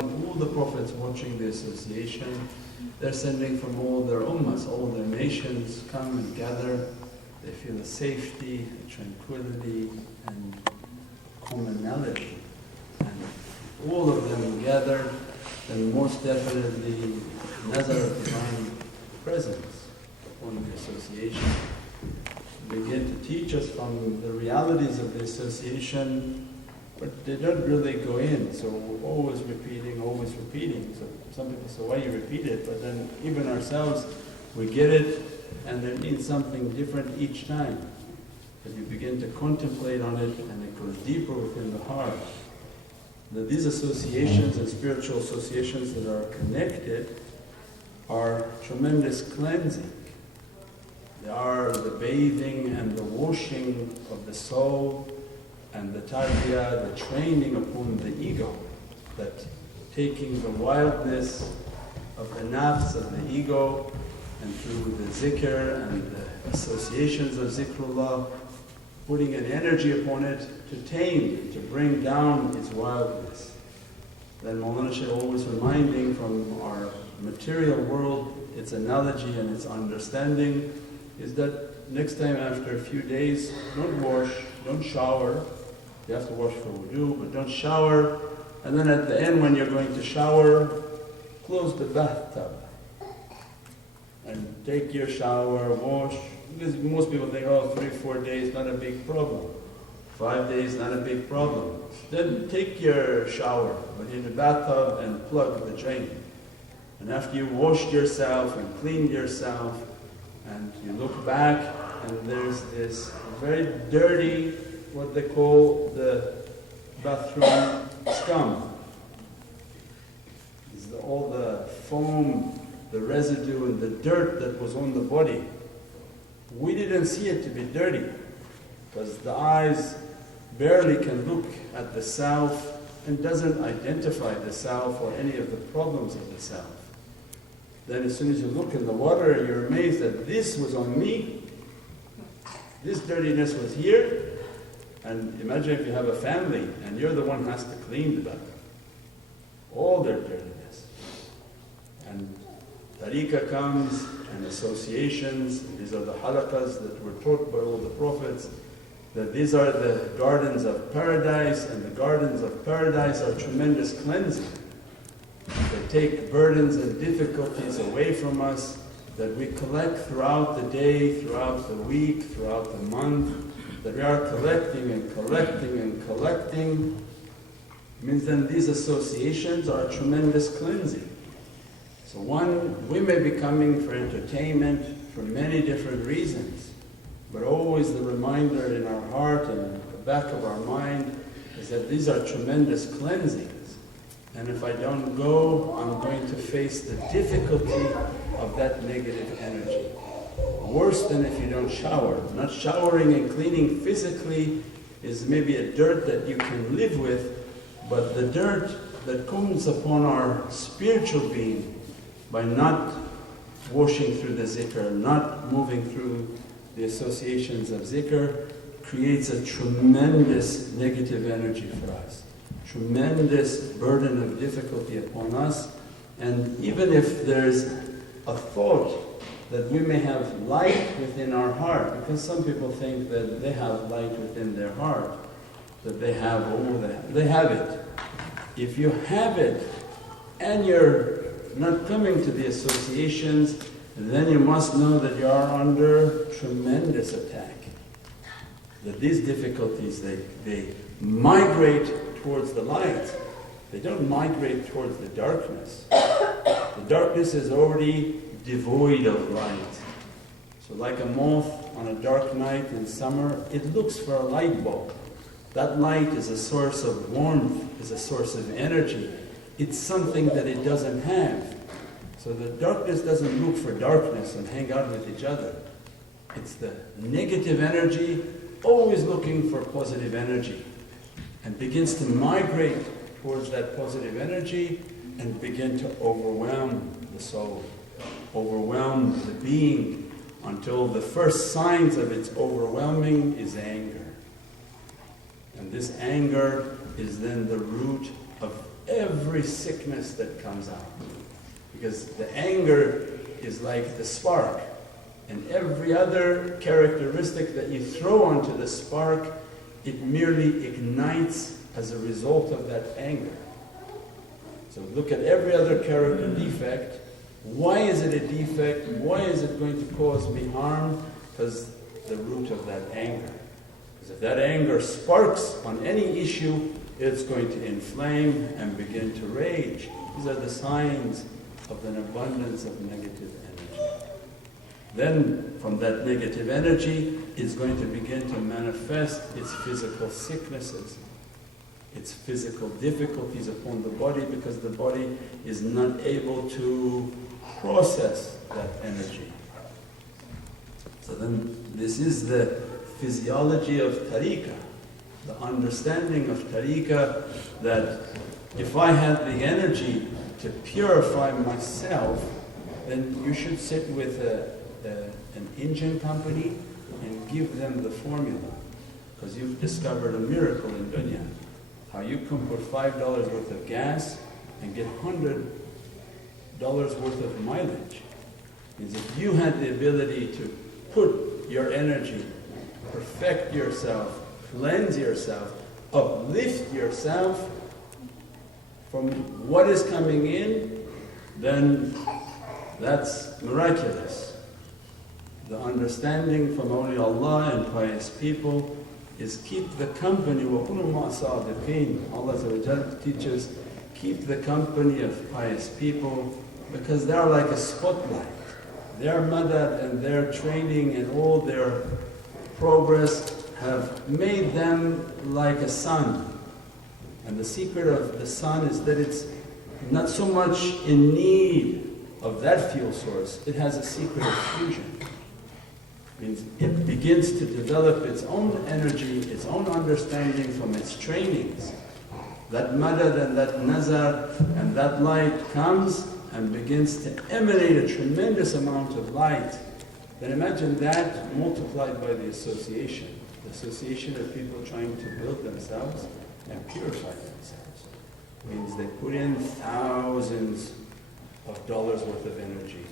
All the prophets watching the association, they're sending from all their ummahs, all their nations, come and gather. They feel the safety, the tranquility and commonality. And all of them gathered, then most definitely nazar of divine presence upon the association. Begin to teach us from the realities of the association, but they don't really go in, so we're always repeating, always repeating. So some people say, why you repeat it? But then even ourselves, we get it, and it means something different each time. But you begin to contemplate on it, and it goes deeper within the heart. That these associations and spiritual associations that are connected are tremendous cleansing. They are the bathing and the washing of the soul, and the tarbiyah, the training upon the ego, that taking the wildness of the nafs, of the ego, and through the zikr and the associations of zikrullah, putting an energy upon it to tame, to bring down its wildness. Then Mawlana Shaykh always reminding from our material world, its analogy and its understanding is that next time after a few days, don't wash, don't shower. You have to wash for wudu, but don't shower. And then at the end when you're going to shower, close the bathtub and take your shower, wash. Because most people think, oh, 3-4 days, not a big problem. 5 days, not a big problem. Then take your shower, but in the bathtub and plug the drain. And after you washed yourself and cleaned yourself, and you look back and there's this very dirty, what they call the bathroom scum. It's all the foam, the residue and the dirt that was on the body. We didn't see it to be dirty because the eyes barely can look at the self and doesn't identify the self or any of the problems of the self. Then as soon as you look in the water, you're amazed that this was on me, this dirtiness was here. And imagine if you have a family and you're the one who has to clean the bath, all their dirtiness. And tariqah comes and associations, these are the halaqas that were taught by all the prophets, that these are the gardens of paradise, and the gardens of paradise are tremendous cleansing. They take burdens and difficulties away from us that we collect throughout the day, throughout the week, throughout the month, that we are collecting and collecting and collecting. It means then these associations are tremendous cleansing. So one, we may be coming for entertainment for many different reasons, but always the reminder in our heart and the back of our mind is that these are tremendous cleansings. And if I don't go, I'm going to face the difficulty of that negative energy. Worse than if you don't shower. Not showering and cleaning physically is maybe a dirt that you can live with, but the dirt that comes upon our spiritual being by not washing through the zikr, not moving through the associations of zikr, creates a tremendous negative energy for us. Tremendous burden of difficulty upon us. And even if there's a thought that we may have light within our heart, because some people think that they have light within their heart, that they have all that. They have it. If you have it and you're not coming to the associations, then you must know that you are under tremendous attack. That these difficulties, they migrate towards the light. They don't migrate towards the darkness. The darkness is already devoid of light. So like a moth on a dark night in summer, it looks for a light bulb. That light is a source of warmth, is a source of energy. It's something that it doesn't have. So the darkness doesn't look for darkness and hang out with each other. It's the negative energy always looking for positive energy and begins to migrate towards that positive energy and begin to overwhelm the soul, overwhelm the being, until the first signs of its overwhelming is anger. And this anger is then the root of every sickness that comes out. Because the anger is like the spark, and every other characteristic that you throw onto the spark, it merely ignites as a result of that anger. So look at every other character defect. Why is it a defect? Why is it going to cause me harm? Because the root of that anger. Because if that anger sparks on any issue, it's going to inflame and begin to rage. These are the signs of an abundance of negative energy. Then from that negative energy, it's going to begin to manifest its physical sicknesses, its physical difficulties upon the body, because the body is not able to process that energy. So then this is the physiology of tariqah, the understanding of tariqah, that if I had the energy to purify myself, then you should sit with an engine company and give them the formula, because you've discovered a miracle in dunya. How you can put $5 worth of gas and get $100 worth of mileage. Means if you had the ability to put your energy, perfect yourself, cleanse yourself, uplift yourself from what is coming in, then that's miraculous. The understanding from awliya and pious people is keep the company, وَكُنُوا مَعَ الصَّادِقِينَ. Allah teaches, keep the company of pious people, because they are like a spotlight. Their madad and their training and all their progress have made them like a sun. And the secret of the sun is that it's not so much in need of that fuel source, it has a secret of fusion. Means it begins to develop its own energy, its own understanding from its trainings. That madad and that nazar and that light comes and begins to emanate a tremendous amount of light. Then imagine that multiplied by the association of people trying to build themselves and purify themselves. Means they put in thousands of dollars worth of energy,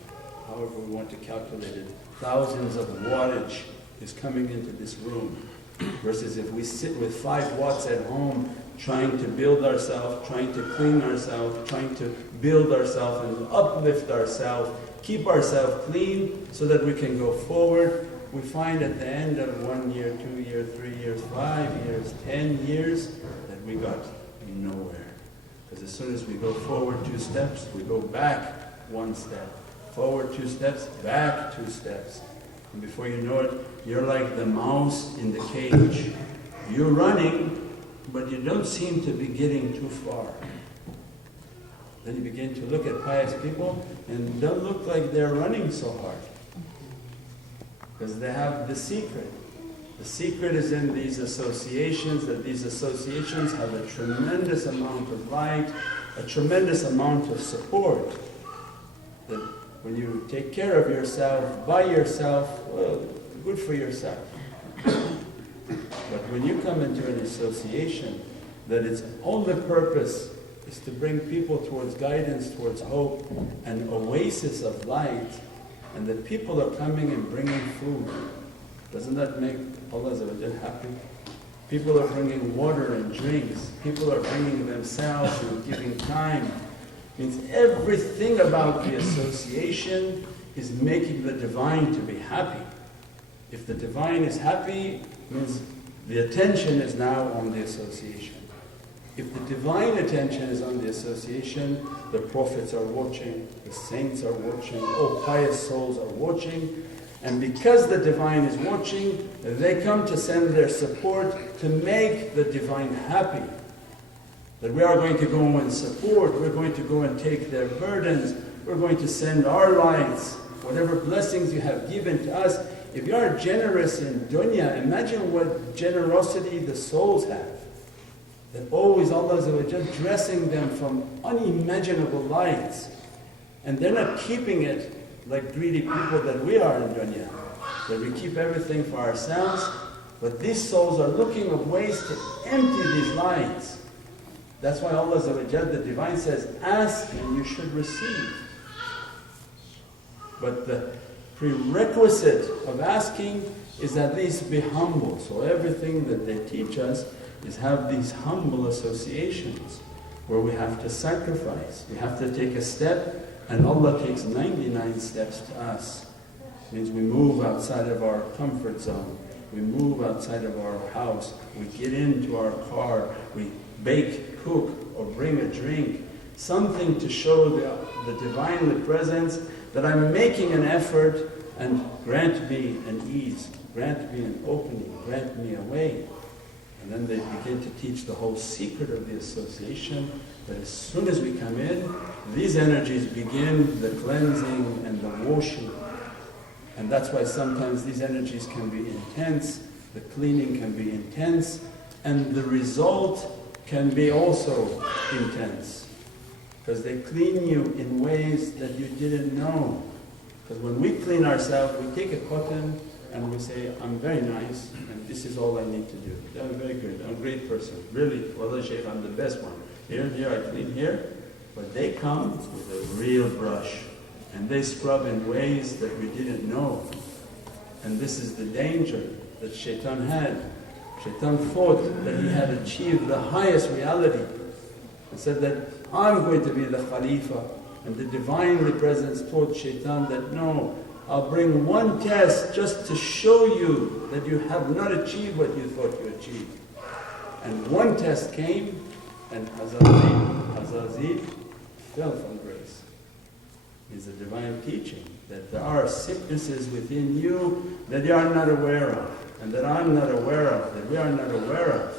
however we want to calculate it. Thousands of wattage is coming into this room, versus if we sit with 5 watts at home trying to build ourselves, trying to clean ourselves, trying to build ourselves and uplift ourselves, keep ourselves clean so that we can go forward. We find at the end of 1 year, 2 years, 3 years, 5 years, 10 years that we got nowhere. Because as soon as we go forward 2 steps, we go back 1 step. Forward 2 steps, back 2 steps. And before you know it, you're like the mouse in the cage. You're running, but you don't seem to be getting too far. Then you begin to look at pious people and don't look like they're running so hard. Because they have the secret. The secret is in these associations, that these associations have a tremendous amount of light, a tremendous amount of support. That when you take care of yourself, by yourself, well, good for yourself. But when you come into an association that its only purpose is to bring people towards guidance, towards hope, an oasis of light, and that people are coming and bringing food, doesn't that make Allah happy? People are bringing water and drinks, people are bringing themselves and giving time. Means everything about the association is making the divine to be happy. If the divine is happy, means the attention is now on the association. If the divine attention is on the association, the prophets are watching, the saints are watching, all pious souls are watching, and because the divine is watching, they come to send their support to make the divine happy. That we are going to go and support, we're going to go and take their burdens, we're going to send our lights, whatever blessings you have given to us. If you are generous in dunya, imagine what generosity the souls have. That always Allah dressing them from unimaginable lights. And they're not keeping it like greedy people that we are in dunya. That we keep everything for ourselves, but these souls are looking of ways to empty these lights. That's why Allah the Divine says, ask and you should receive. But the prerequisite of asking is at least be humble. So everything that they teach us is have these humble associations where we have to sacrifice, we have to take a step, and Allah takes 99 steps to us. It means we move outside of our comfort zone, we move outside of our house, we get into our car, we bake, cook or bring a drink, something to show the Divinely Presence that I'm making an effort, and grant me an ease, grant me an opening, grant me a way. And then they begin to teach the whole secret of the association, that as soon as we come in, these energies begin the cleansing and the washing. And that's why sometimes these energies can be intense, the cleaning can be intense, and the result can be also intense. Because they clean you in ways that you didn't know. Because when we clean ourselves, we take a cotton and we say, I'm very nice and this is all I need to do. I'm very good, I'm a great person. Really, Wallah Shaykh, I'm the best one. Here and here, I clean here. But they come with a real brush and they scrub in ways that we didn't know. And this is the danger that Shaitan had. Shaitan thought that he had achieved the highest reality and said that I'm going to be the Khalifa. And the Divinely Presence taught Shaitan that no, I'll bring one test just to show you that you have not achieved what you thought you achieved. And one test came and Azazil fell from grace. It's a divine teaching that there are sicknesses within you that you are not aware of, and that I'm not aware of, that we are not aware of.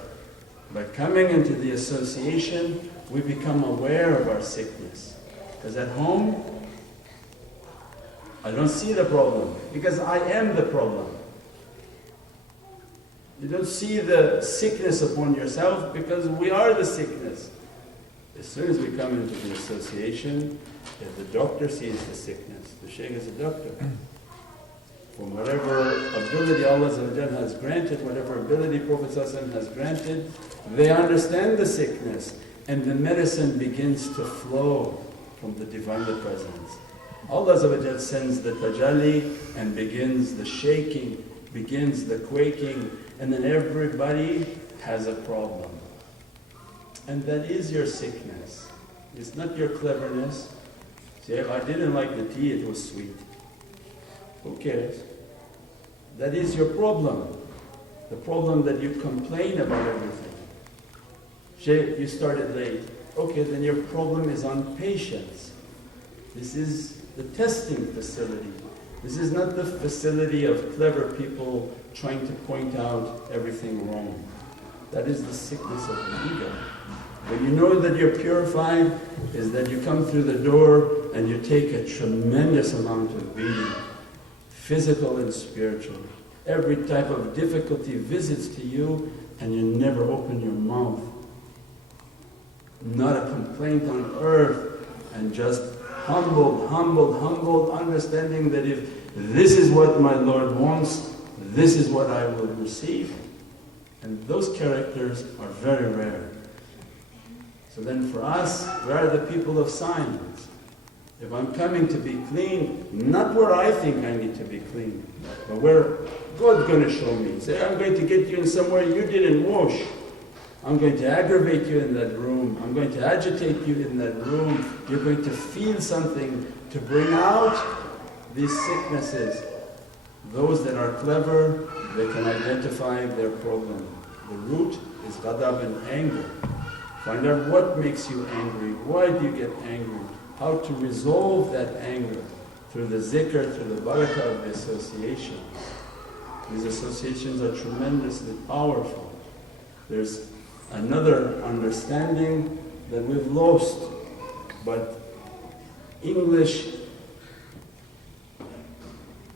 By coming into the association, we become aware of our sickness. Because at home, I don't see the problem, because I am the problem. You don't see the sickness upon yourself because we are the sickness. As soon as we come into the association, if the doctor sees the sickness, the Shaykh is a doctor. From whatever ability Allah has granted, whatever ability Prophet has granted, they understand the sickness and the medicine begins to flow from the Divinely Presence. Allah sends the tajalli and begins the shaking, begins the quaking, and then everybody has a problem. And that is your sickness. It's not your cleverness. See, I didn't like the tea, it was sweet. Who cares? That is your problem. The problem that you complain about everything. Shaykh, you started late. Okay, then your problem is on patience. This is the testing facility. This is not the facility of clever people trying to point out everything wrong. That is the sickness of the ego. When you know that you're purified is that you come through the door and you take a tremendous amount of beating, physical and spiritual. Every type of difficulty visits to you and you never open your mouth. Not a complaint on earth, and just humbled, understanding that if this is what my Lord wants, this is what I will receive. And those characters are very rare. So then for us, we are the people of signs. If I'm coming to be clean, not where I think I need to be clean, but where God's going to show me. Say, I'm going to get you in somewhere you didn't wash. I'm going to aggravate you in that room. I'm going to agitate you in that room. You're going to feel something to bring out these sicknesses. Those that are clever, they can identify their problem. The root is ghadab and anger. Find out what makes you angry. Why do you get angry? How to resolve that anger through the zikr, through the barakah of the association. These associations are tremendously powerful. There's another understanding that we've lost, but English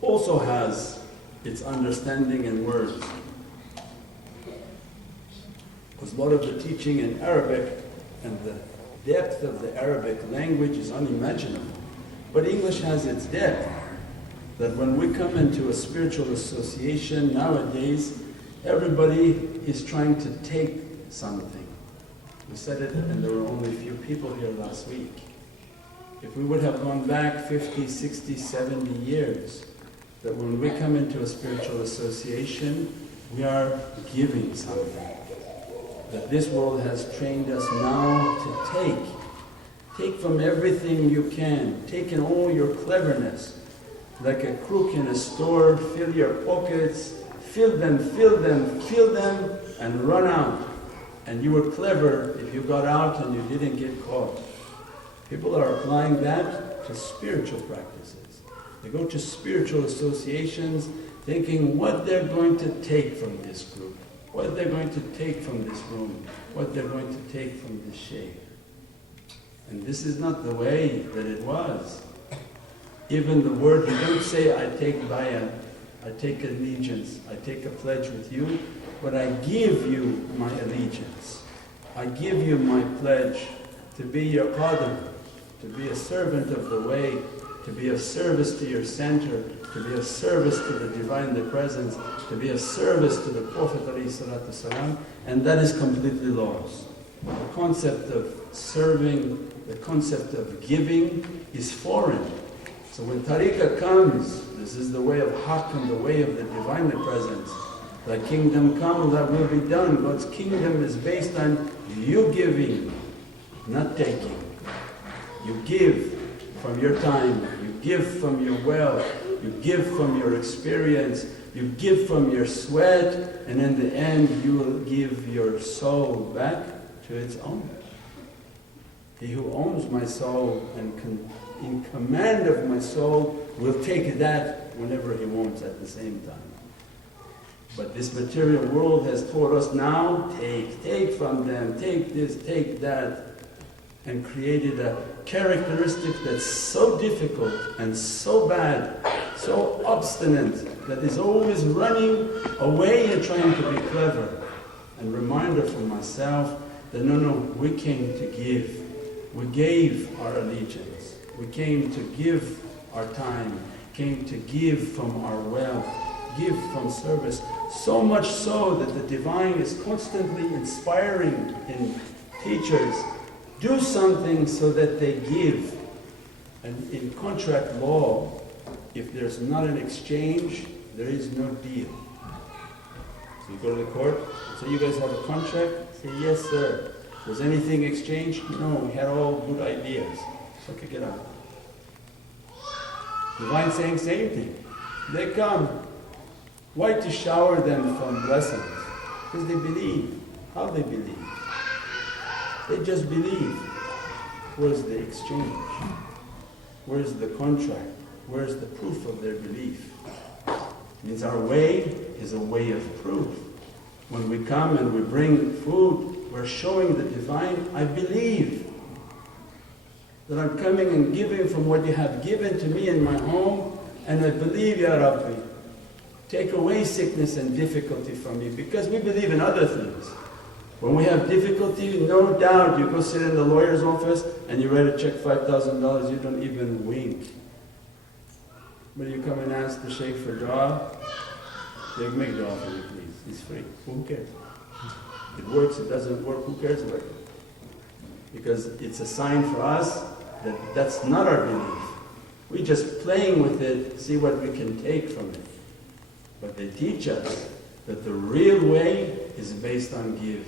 also has its understanding in words. Because a lot of the teaching in Arabic and the depth of the Arabic language is unimaginable. But English has its depth, that when we come into a spiritual association nowadays, everybody is trying to take something. We said it and there were only a few people here last week. If we would have gone back 50, 60, 70 years, that when we come into a spiritual association, we are giving something. That this world has trained us now to take. Take from everything you can. Take in all your cleverness. Like a crook in a store, fill your pockets, fill them, and run out. And you were clever if you got out and you didn't get caught. People are applying that to spiritual practices. They go to spiritual associations thinking what they're going to take from this group, what they're going to take from this room, what they're going to take from this shaykh. And this is not the way that it was. Even the word, you don't say, I take bayat, I take allegiance, I take a pledge with you, but I give you my allegiance. I give you my pledge to be your qadr, to be a servant of the way, to be of service to your center, to be of service to the Divine, the Presence, to be of service to the Prophet ﷺ, and that is completely lost. The concept of serving, the concept of giving is foreign. So when tariqah comes, this is the way of haqq and the way of the Divine, the Presence. Thy kingdom come, thy will be done. God's kingdom is based on you giving, not taking. You give from your time, you give from your wealth, you give from your experience, you give from your sweat, and in the end you will give your soul back to its owner. He who owns my soul and in command of my soul will take that whenever he wants at the same time. But this material world has taught us now, take from them, take this, take that, and created a characteristic that's so difficult and so bad, so obstinate, that is always running away and trying to be clever. And reminder for myself that no, we came to give. We gave our allegiance. We came to give our time, came to give from our wealth, give from service. So much so that the Divine is constantly inspiring in teachers, do something so that they give. And in contract law, if there's not an exchange, there is no deal. So you go to the court, say, you guys have a contract? Say, yes sir. Was anything exchanged? No, we had all good ideas. So okay, get out. Divine saying same thing. They come. Why to shower them from blessings? Because they believe. How they believe? They just believe. Where's the exchange? Where's the contract? Where's the proof of their belief? It means our way is a way of proof. When we come and we bring food, we're showing the Divine, I believe that I'm coming and giving from what you have given to me in my home, and I believe, Ya Rabbi, take away sickness and difficulty from me, because we believe in other things. When we have difficulty, no doubt, you go sit in the lawyer's office and you write a check $5,000, you don't even wink. But you come and ask the Shaykh for dua, they make dua for you please, it's free, who cares? It works, it doesn't work, who cares about it? Because it's a sign for us that that's not our belief. We're just playing with it, see what we can take from it. But they teach us that the real way is based on give.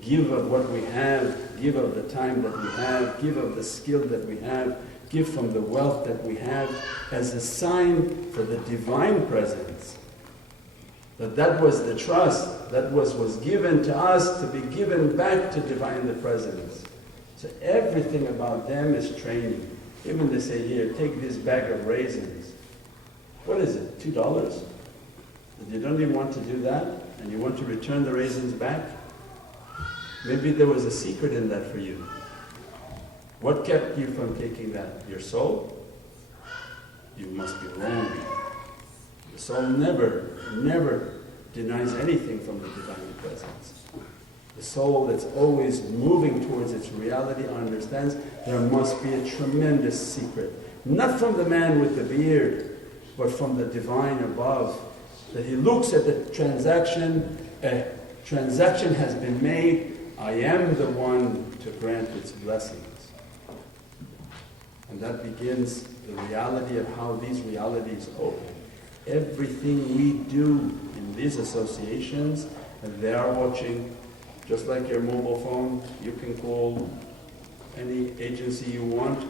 Give of what we have, give of the time that we have, give of the skill that we have, give from the wealth that we have as a sign for the Divine Presence. That was the trust that was given to us to be given back to Divine the Presence. So everything about them is training. Even they say, here, take this bag of raisins. What is it, $2? You don't even want to do that, and you want to return the raisins back? Maybe there was a secret in that for you. What kept you from taking that? Your soul? You must be wrong. The soul never denies anything from the Divine Presence. The soul that's always moving towards its reality understands there must be a tremendous secret. Not from the man with the beard, but from the Divine above. That he looks at the transaction, a transaction has been made, I am the one to grant its blessings. And that begins the reality of how these realities open. Everything we do in these associations, they are watching. Just like your mobile phone, you can call any agency you want,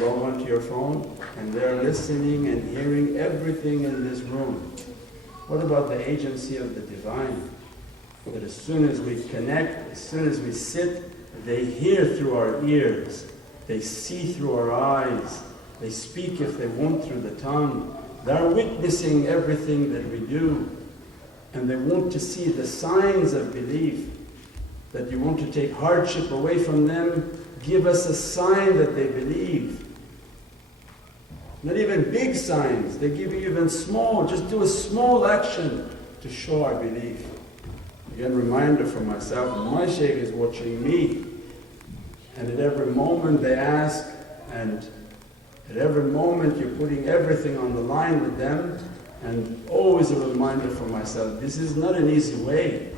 log onto your phone, and they're listening and hearing everything in this room. What about the agency of the Divine? That as soon as we connect, as soon as we sit, they hear through our ears, they see through our eyes, they speak if they want through the tongue. They're witnessing everything that we do, and they want to see the signs of belief. That you want to take hardship away from them, give us a sign that they believe. Not even big signs, they give you even small, just do a small action to show our belief. Again, reminder for myself, my Shaykh is watching me, and at every moment they ask, and at every moment you're putting everything on the line with them, and always a reminder for myself, this is not an easy way.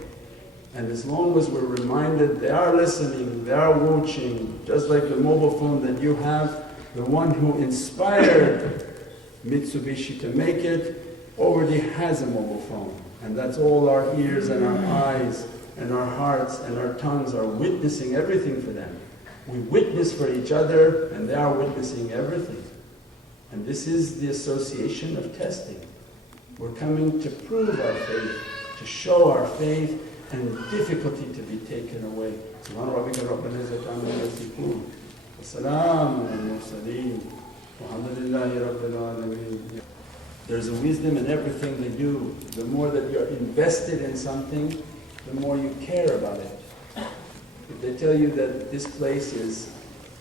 And as long as we're reminded, they are listening, they are watching, just like the mobile phone that you have, the one who inspired Mitsubishi to make it already has a mobile phone. And that's all our ears and our eyes and our hearts and our tongues are witnessing everything for them. We witness for each other and they are witnessing everything. And this is the association of testing. We're coming to prove our faith, to show our faith, and difficulty to be taken away. Subhana rabbika rabbil izzati amma yasifun. Wa salamun alal mursaleen. Walhamdulillahi rabbil alameen. There's a wisdom in everything they do. The more that you're invested in something, the more you care about it. If they tell you that this place is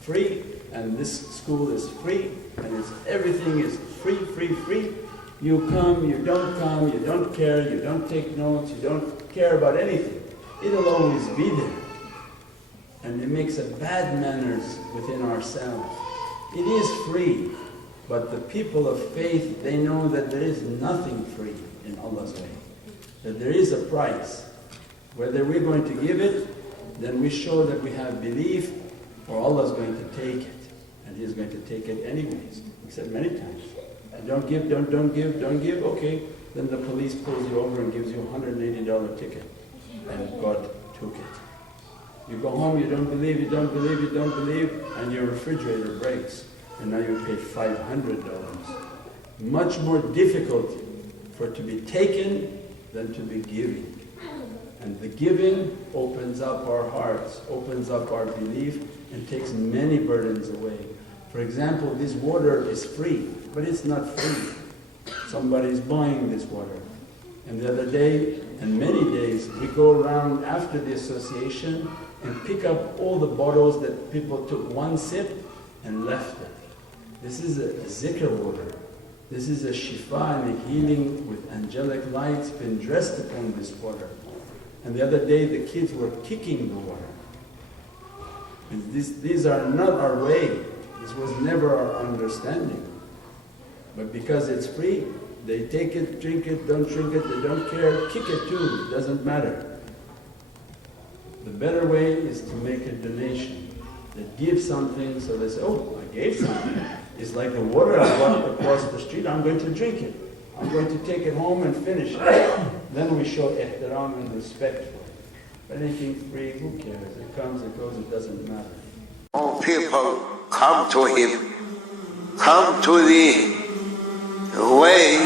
free and this school is free and everything is free, you come, you don't care, you don't take notes, you don't care about anything. It'll always be there. And it makes a bad manners within ourselves. It is free, but the people of faith, they know that there is nothing free in Allah's way. That there is a price. Whether we're going to give it, then we show that we have belief, or Allah's going to take it. And He's going to take it anyways. He said many times. Don't give, don't give, okay. Then the police pulls you over and gives you a $180 ticket. And God took it. You go home, you don't believe, and your refrigerator breaks. And now you pay $500. Much more difficult for it to be taken than to be giving. And the giving opens up our hearts, opens up our belief, and takes many burdens away. For example, this water is free, but it's not free. Somebody is buying this water. And the other day, and many days, we go around after the association and pick up all the bottles that people took one sip and left it. This is a zikr water. This is a shifa and a healing with angelic lights been dressed upon this water. And the other day the kids were kicking the water. And these are not our way. This was never our understanding. But because it's free, they take it, drink it, don't drink it, they don't care, kick it too, it doesn't matter. The better way is to make a donation. They give something, so they say, oh, I gave something. It's like the water I bought across the street, I'm going to drink it. I'm going to take it home and finish it. Then we show ihtiram and respect for it. But anything free, who cares? It comes, it goes, it doesn't matter. All people come to him, come to the way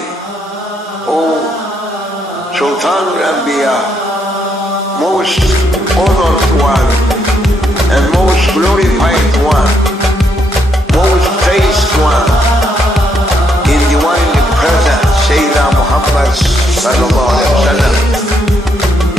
of Sultan Rabia, most honored one.